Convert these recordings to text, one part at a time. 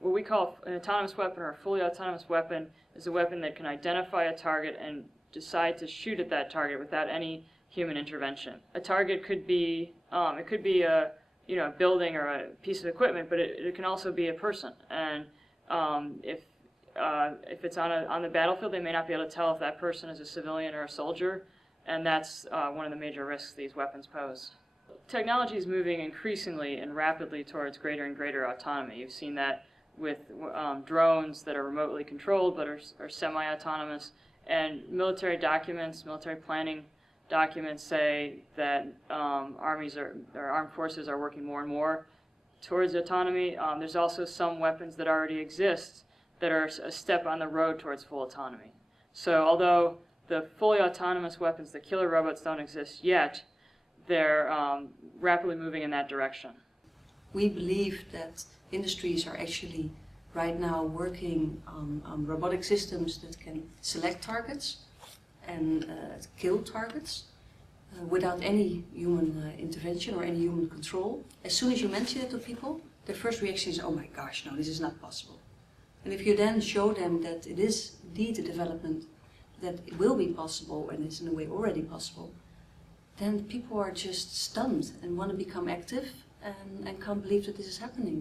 what we call an autonomous weapon or a fully autonomous weapon is a weapon that can identify a target and decide to shoot at that target without any human intervention. A target could be it could be a building or a piece of equipment, but it can also be a person. And if it's on the battlefield, they may not be able to tell if that person is a civilian or a soldier, and that's one of the major risks these weapons pose. Technology is moving increasingly and rapidly towards greater and greater autonomy. You've seen that with drones that are remotely controlled but are semi-autonomous, and military documents, military planning documents say that armies or armed forces are working more and more towards autonomy. There's also some weapons that already exist that are a step on the road towards full autonomy. So although the fully autonomous weapons, the killer robots, don't exist yet, they're rapidly moving in that direction. We believe that industries are actually right now working on robotic systems that can select targets and kill targets without any human intervention or any human control. As soon as you mention it to people, their first reaction is, oh my gosh, no, this is not possible. And if you then show them that it is indeed a development that it will be possible and is in a way already possible, then people are just stunned and want to become active and can't believe that this is happening.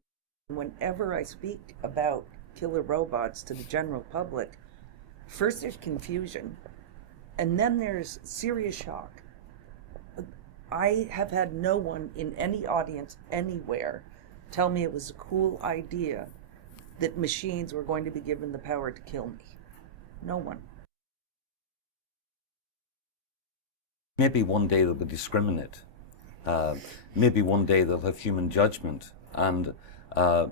Whenever I speak about killer robots to the general public, first there's confusion, and then there's serious shock. I have had no one in any audience anywhere tell me it was a cool idea that machines were going to be given the power to kill me. No one. Maybe one day they'll discriminate. Maybe one day they'll have human judgment, and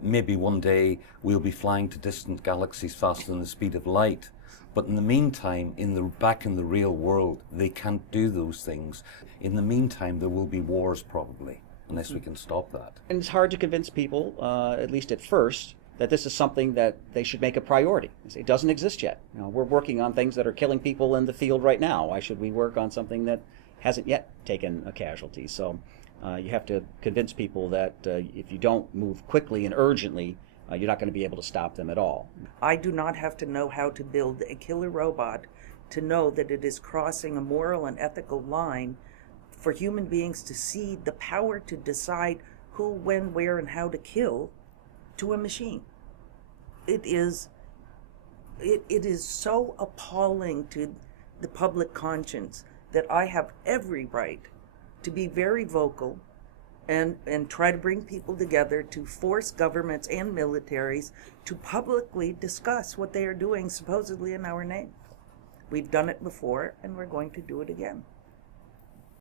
maybe one day we'll be flying to distant galaxies faster than the speed of light. But in the meantime, back in the real world, they can't do those things. In the meantime, there will be wars probably, unless we can stop that. And it's hard to convince people, at least at first, that this is something that they should make a priority. It doesn't exist yet. We're working on things that are killing people in the field right now. Why should we work on something that hasn't yet taken a casualty? So you have to convince people that if you don't move quickly and urgently, you're not going to be able to stop them at all. I do not have to know how to build a killer robot to know that it is crossing a moral and ethical line for human beings to cede the power to decide who, when, where, and how to kill to a machine. It is so appalling to the public conscience that I have every right to be very vocal and try to bring people together to force governments and militaries to publicly discuss what they are doing supposedly in our name. We've done it before, and we're going to do it again.